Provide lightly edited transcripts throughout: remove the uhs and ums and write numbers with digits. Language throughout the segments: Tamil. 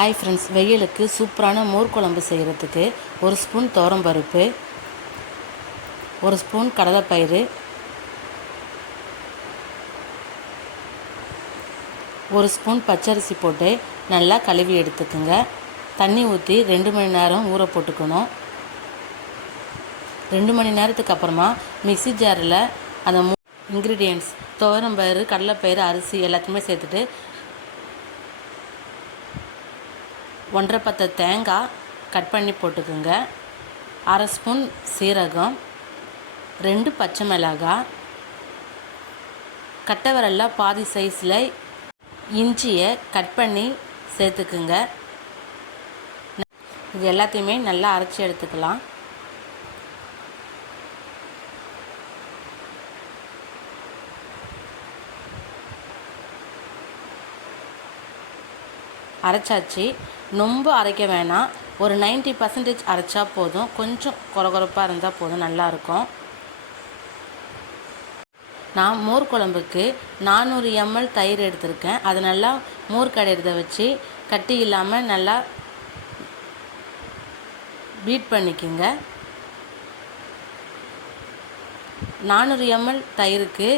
ஹாய் ஃப்ரெண்ட்ஸ், வெயிலுக்கு சூப்பரான மோர் குழம்பு செய்கிறதுக்கு 1 ஸ்பூன் துவரம்பருப்பு, 1 ஸ்பூன் கடலைப்பயிறு, 1 ஸ்பூன் பச்சரிசி போட்டு நல்லா கழுவி எடுத்துக்குங்க. தண்ணி ஊற்றி 2 மணி நேரம் ஊற போட்டுக்கணும். 2 மணி நேரத்துக்கு அப்புறமா மிக்ஸி ஜாரில் அந்த இன்க்ரீடியன்ட்ஸ் துவரம்பயிறு, கடலைப்பயிறு, அரிசி எல்லாத்தையுமே சேர்த்துட்டு 1½ பத்த தேங்காய் கட் பண்ணி போட்டுக்குங்க. 1/2 ஸ்பூன் சீரகம், 2 பச்சை மிளகாய், கட்டை விரலில் பாதி சைஸில் இஞ்சியை கட் பண்ணி சேர்த்துக்குங்க. இது எல்லாத்தையுமே நல்லா அரைச்சி எடுத்துக்கலாம். அரைச்சாச்சு. ரொம்ப அரைக்க வேணாம், ஒரு 90% அரைச்சா போதும். கொஞ்சம் கொரகொரப்பாக இருந்தால் போதும், நல்லாயிருக்கும். நான் மோர் குழம்புக்கு 400 ml தயிர் எடுத்திருக்கேன். அது நல்லா மோர் கடையிறத வச்சு கட்டி இல்லாமல் நல்லா பீட் பண்ணிக்கோங்க. 400 ml தயிருக்கு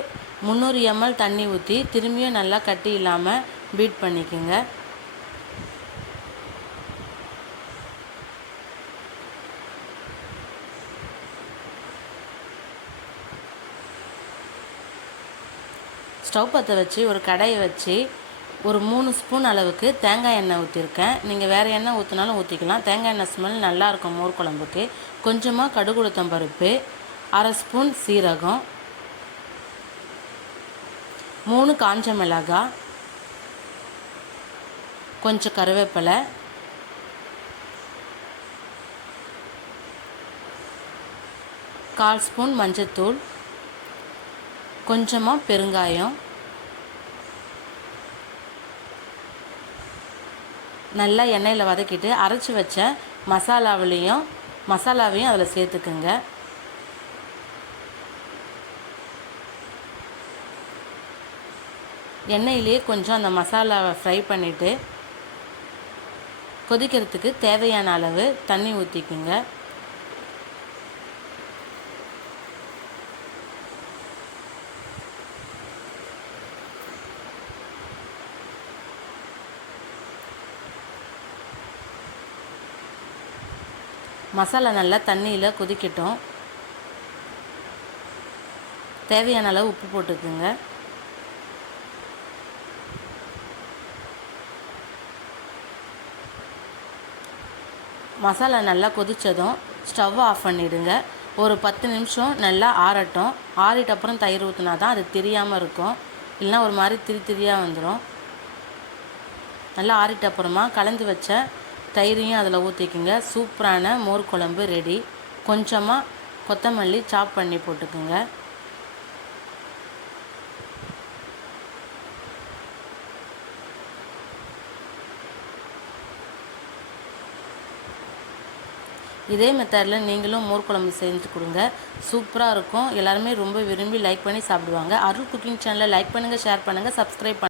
300 ml தண்ணி ஊற்றி திரும்பியும் நல்லா கட்டி இல்லாமல் பீட் பண்ணிக்கோங்க. ஸ்டவ் பற்ற வச்சு ஒரு கடாயை வச்சு ஒரு 3 ஸ்பூன் அளவுக்கு தேங்காய் எண்ணெய் ஊற்றிருக்கேன். நீங்கள் வேறு எண்ணெய் ஊற்றினாலும் ஊற்றிக்கலாம். தேங்காய் எண்ணெய் ஸ்மெல் நல்லாயிருக்கும் மோர் குழம்புக்கு. கொஞ்சமாக கடுகு உளுத்தம் பருப்பு, 1/2 ஸ்பூன் சீரகம், 3 காஞ்ச மிளகாய், கொஞ்சம் கருவேப்பிலை, கால் ஸ்பூன் மஞ்சத்தூள், கொஞ்சமாக பெருங்காயம், நல்லா எண்ணெயில் வதக்கிட்டு அரைச்சி வச்ச மசாலாவையும் அதில் சேர்த்துக்குங்க. எண்ணெயிலே கொஞ்சம் அந்த மசாலாவை ஃப்ரை பண்ணிவிட்டு கொதிக்கிறதுக்கு தேவையான அளவு தண்ணி ஊற்றிக்குங்க. மசாலா நல்லா தண்ணியில் கொதிக்கட்டும். தேவையான அளவு உப்பு போட்டுக்குங்க. மசாலா நல்லா கொதித்ததும் ஸ்டவ் ஆஃப் பண்ணிவிடுங்க. ஒரு 10 நிமிஷம் நல்லா ஆறட்டும். ஆறிட்ட அப்புறம் தயிர் ஊற்றினா தான் அது தெரியாமல் இருக்கும், இல்லைன்னா ஒரு மாதிரி திரியாக வந்துடும். நல்லா ஆறிட்ட அப்புறமா கலந்து வச்ச தயிரையும் அதில் ஊற்றிக்குங்க. சூப்பரான மோர் குழம்பு ரெடி. கொஞ்சமாக கொத்தமல்லி சாப் பண்ணி போட்டுக்குங்க. இதே மெத்தடில் நீங்களும் மோர் குழம்பு செஞ்சு கொடுங்க, சூப்பராக இருக்கும். எல்லாருமே ரொம்ப விரும்பி லைக் பண்ணி சாப்பிடுவாங்க. அருள் குக்கிங் சேனலை லைக் பண்ணுங்கள், ஷேர் பண்ணுங்கள், சப்ஸ்கிரைப் பண்ணுங்கள்.